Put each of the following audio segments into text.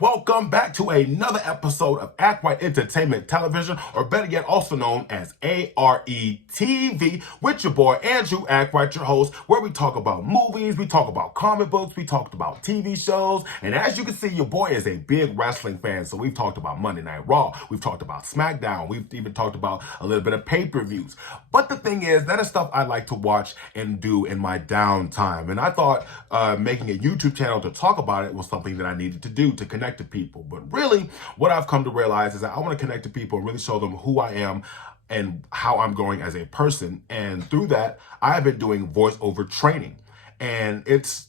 Welcome back to another episode of A.R.E Entertainment Television, or better yet, also known as A.R.E TV, with your boy Andrew A.R.E, your host, where we talk about movies, we talk about comic books, we talked about TV shows, and as you can see, your boy is a big wrestling fan, so we've talked about Monday Night Raw, we've talked about SmackDown, we've even talked about a little bit of pay-per-views. But the thing is, that is stuff I like to watch and do in my downtime, and I thought making a YouTube channel to talk about it was something that I needed to do to connect to people. But really, what I've come to realize is that I want to connect to people and really show them who I am and how I'm growing as a person. And through that, I've been doing voiceover training. And it's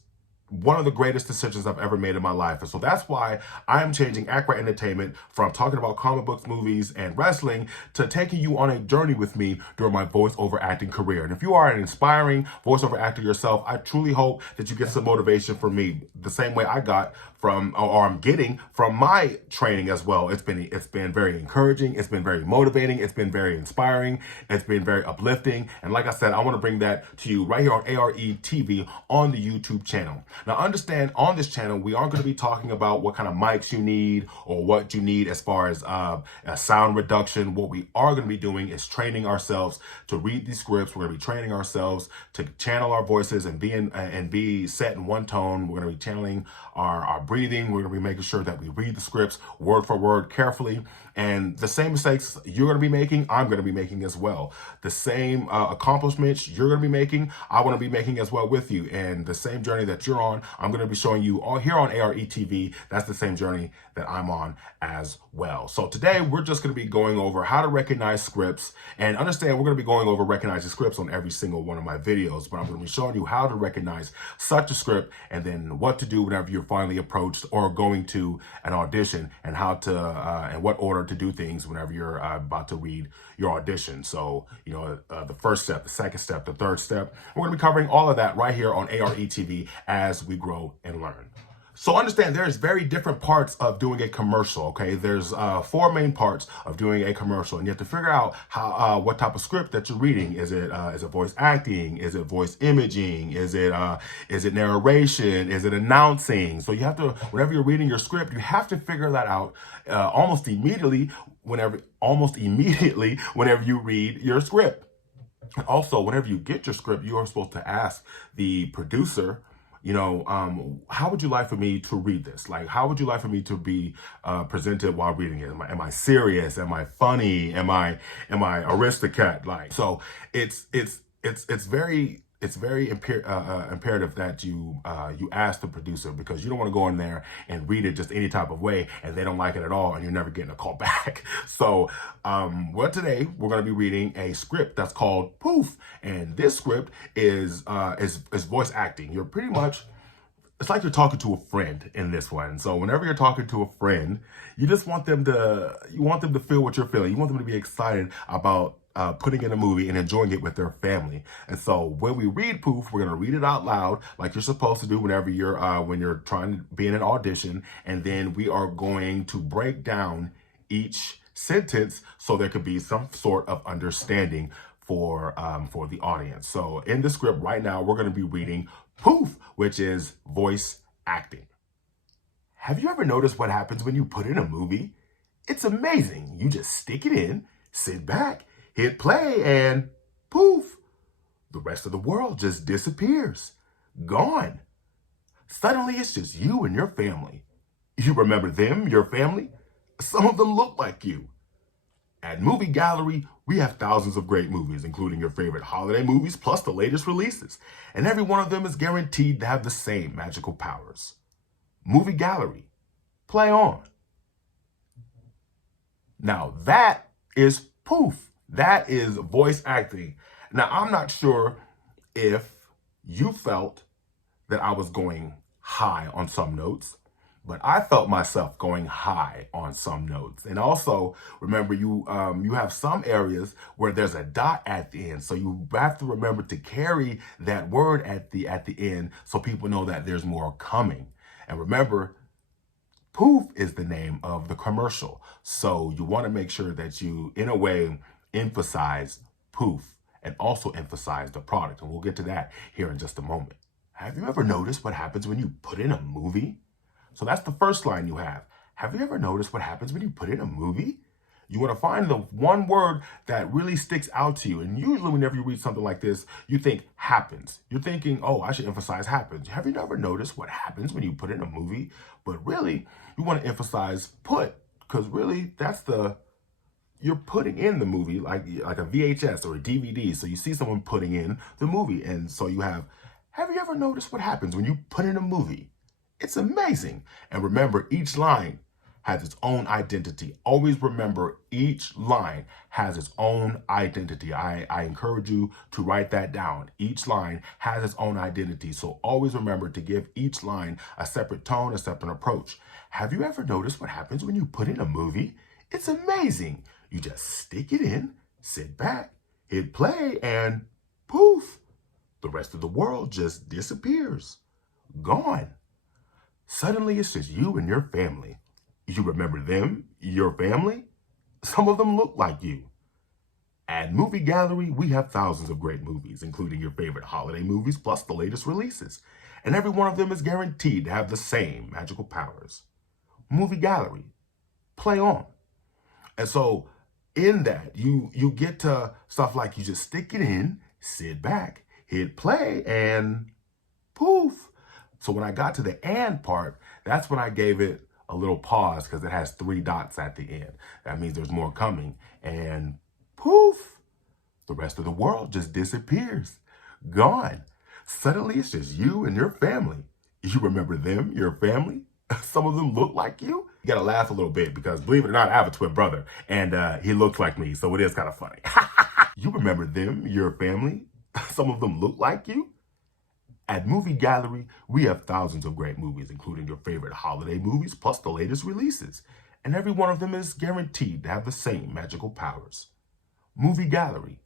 one of the greatest decisions I've ever made in my life. And so that's why I am changing A.R.E Entertainment from talking about comic books, movies, and wrestling to taking you on a journey with me during my voiceover acting career. And if you are an inspiring voiceover actor yourself, I truly hope that you get some motivation from me the same way I got from, or I'm getting from my training as well. It's been very encouraging. It's been very motivating. It's been very inspiring. It's been very uplifting. And like I said, I want to bring that to you right here on A.R.E TV on the YouTube channel. Now understand, on this channel, we aren't going to be talking about what kind of mics you need or what you need as far as sound reduction. What we are going to be doing is training ourselves to read these scripts. We're going to be training ourselves to channel our voices and be set in one tone. We're going to be channeling our breathing. We're going to be making sure that we read the scripts word for word carefully. And the same mistakes you're going to be making, I'm going to be making as well. The same accomplishments you're going to be making, I want to be making as well with you. And the same journey that you're on, I'm going to be showing you all here on A.R.E TV. That's the same journey that I'm on as well. So today we're just going to be going over how to recognize scripts, and understand we're going to be going over recognizing scripts on every single one of my videos, but I'm going to be showing you how to recognize such a script and then what to do whenever you're finally approached or going to an audition, and how to and what order to do things whenever you're about to read your audition. So, you know, the first step, the second step, the third step, we're going to be covering all of that right here on A.R.E TV as we grow and learn. So understand, there's very different parts of doing a commercial, okay? There's 4 main parts of doing a commercial, and you have to figure out how what type of script that you're reading. Is it voice acting? Is it voice imaging? Is it narration? Is it announcing? So you have to, whenever you're reading your script, you have to figure that out almost immediately whenever you read your script. And also, whenever you get your script, you are supposed to ask the producer, you know, how would you like for me to read this? Like, how would you like for me to be presented while reading it? Am I serious? Am I funny? Am I aristocrat? Like, so it's very imperative that you ask the producer, because you don't want to go in there and read it just any type of way and they don't like it at all and you're never getting a call back. So today we're going to be reading a script that's called Poof, and this script is voice acting. You're pretty much, it's like you're talking to a friend in this one. So whenever you're talking to a friend, you just want them to feel what you're feeling. You want them to be excited about putting in a movie and enjoying it with their family. And so when we read Poof, we're going to read it out loud like you're supposed to do whenever you're when you're trying to be in an audition, and then we are going to break down each sentence so there could be some sort of understanding for the audience. So in the script right now, we're going to be reading Poof, which is voice acting. Have you ever noticed what happens when you put in a movie? It's amazing. You just stick it in, sit back, hit play, and poof, the rest of the world just disappears. Gone. Suddenly it's just you and your family. You remember them, your family? Some of them look like you. At Movie Gallery, we have thousands of great movies, including your favorite holiday movies, plus the latest releases. And every one of them is guaranteed to have the same magical powers. Movie Gallery. Play on. Now that is Poof. That is voice acting. Now, I'm not sure if you felt that I was going high on some notes, but I felt myself going high on some notes. And also, remember, you have some areas where there's a dot at the end. So you have to remember to carry that word at the end so people know that there's more coming. And remember, Poof is the name of the commercial. So you want to make sure that you, in a way, emphasize Poof and also emphasize the product. And we'll get to that here in just a moment. Have you ever noticed what happens when you put in a movie? So that's the first line you have. Have you ever noticed what happens when you put in a movie? You want to find the one word that really sticks out to you. And usually whenever you read something like this, you think happens. You're thinking, oh, I should emphasize happens. Have you never noticed what happens when you put in a movie? But really, you want to emphasize put, because really you're putting in the movie like a VHS or a DVD. So you see someone putting in the movie. And so have you ever noticed what happens when you put in a movie? It's amazing. And remember, each line has its own identity. Always remember, each line has its own identity. I encourage you to write that down. Each line has its own identity. So always remember to give each line a separate tone, a separate approach. Have you ever noticed what happens when you put in a movie? It's amazing. You just stick it in, sit back, hit play, and poof, the rest of the world just disappears. Gone. Suddenly, it's just you and your family. You remember them, your family? Some of them look like you. At Movie Gallery, we have thousands of great movies, including your favorite holiday movies, plus the latest releases. And every one of them is guaranteed to have the same magical powers. Movie Gallery. Play on. And so, in that, you get to stuff like you just stick it in, sit back, hit play, and poof. So when I got to the and part, that's when I gave it a little pause because it has 3 dots at the end. That means there's more coming. And poof, the rest of the world just disappears. Gone. Suddenly it's just you and your family. You remember them, your family? Some of them look like you. You gotta laugh a little bit because believe it or not, I have a twin brother and he looks like me. So it is kind of funny. You remember them, your family? Some of them look like you. At Movie Gallery, we have thousands of great movies, including your favorite holiday movies, plus the latest releases. And every one of them is guaranteed to have the same magical powers. Movie Gallery.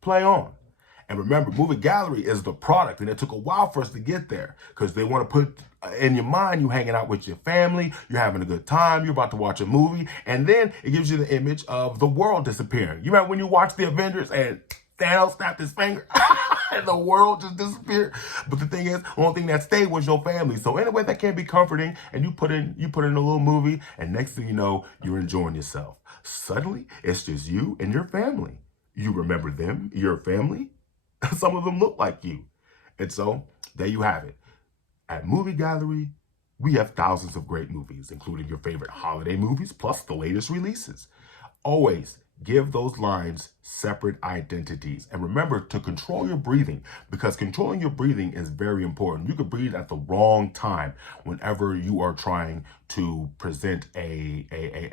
Play on. And remember, Movie Gallery is the product, and it took a while for us to get there because they want to put in your mind you hanging out with your family, you're having a good time, you're about to watch a movie, and then it gives you the image of the world disappearing. You remember when you watch the Avengers and Thanos snapped his finger and the world just disappeared? But the thing is, the only thing that stayed was your family. So anyway, that can be comforting. And you put in a little movie, and next thing you know, you're enjoying yourself. Suddenly, it's just you and your family. You remember them, your family? Some of them look like you. And so there you have it. At Movie Gallery, we have thousands of great movies, including your favorite holiday movies, plus the latest releases. Always give those lines separate identities. And remember to control your breathing, because controlling your breathing is very important. You could breathe at the wrong time whenever you are trying to present a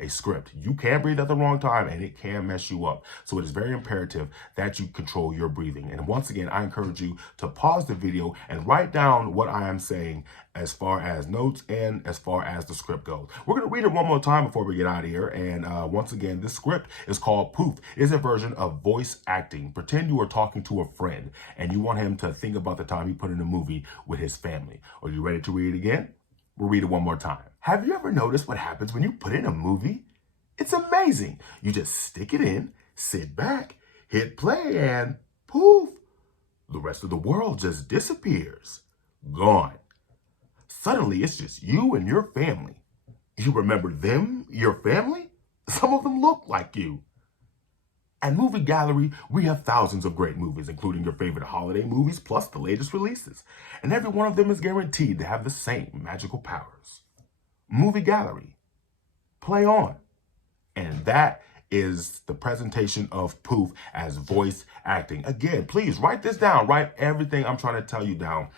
script. You can breathe at the wrong time and it can mess you up. So it is very imperative that you control your breathing. And once again, I encourage you to pause the video and write down what I am saying as far as notes and as far as the script goes. We're going to read it one more time before we get out of here. And once again, this script is called Poof. It's a version of voice acting. Pretend you are talking to a friend and you want him to think about the time he put in a movie with his family. Are you ready to read it again? We'll read it one more time. Have you ever noticed what happens when you put in a movie? It's amazing. You just stick it in, sit back, hit play, and poof, the rest of the world just disappears. Gone. Suddenly, it's just you and your family. You remember them, your family? Some of them look like you. At Movie Gallery, we have thousands of great movies, including your favorite holiday movies, plus the latest releases. And every one of them is guaranteed to have the same magical powers. Movie Gallery. Play on. And that is the presentation of Poof as voice acting. Again, please write this down. Write everything I'm trying to tell you down.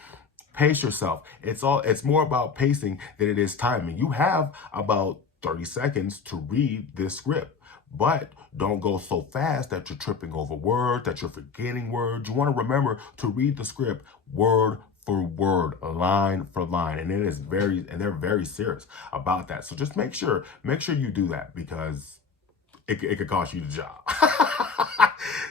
Pace yourself. It's more about pacing than it is timing. You have about 30 seconds to read this script, but don't go so fast that you're tripping over words, that you're forgetting words. You want to remember to read the script word for word, line for line, and they're very serious about that. So just make sure you do that, because it could cost you the job.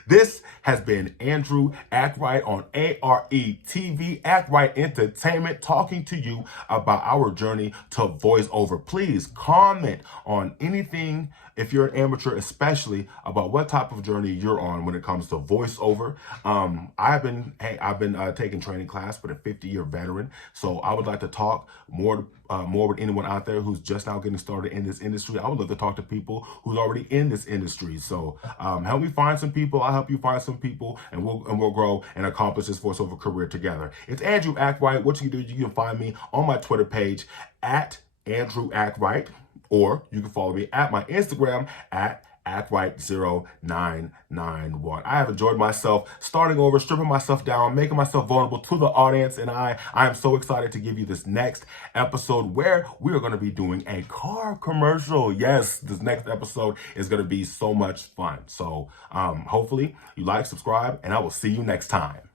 This has been Andrew Act Right on A.R.E TV, Act Right Entertainment, talking to you about our journey to voiceover. Please comment on anything, if you're an amateur, especially about what type of journey you're on when it comes to voiceover. I've been taking training class with a 50-year veteran, so I would like to talk more more with anyone out there who's just now getting started in this industry. I would love to talk to people who's already in this industry. So help me find some people. I'll help you find some people, and we'll grow and accomplish this voiceover career together. It's Andrew Act Right. What you can do, you can find me on my Twitter page at Andrew Act Right, or you can follow me at my Instagram at ActRight0991. I have enjoyed myself starting over, stripping myself down, making myself vulnerable to the audience, and I am so excited to give you this next episode where we are going to be doing a car commercial. Yes, this next episode is going to be so much fun. So hopefully you like, subscribe, and I will see you next time.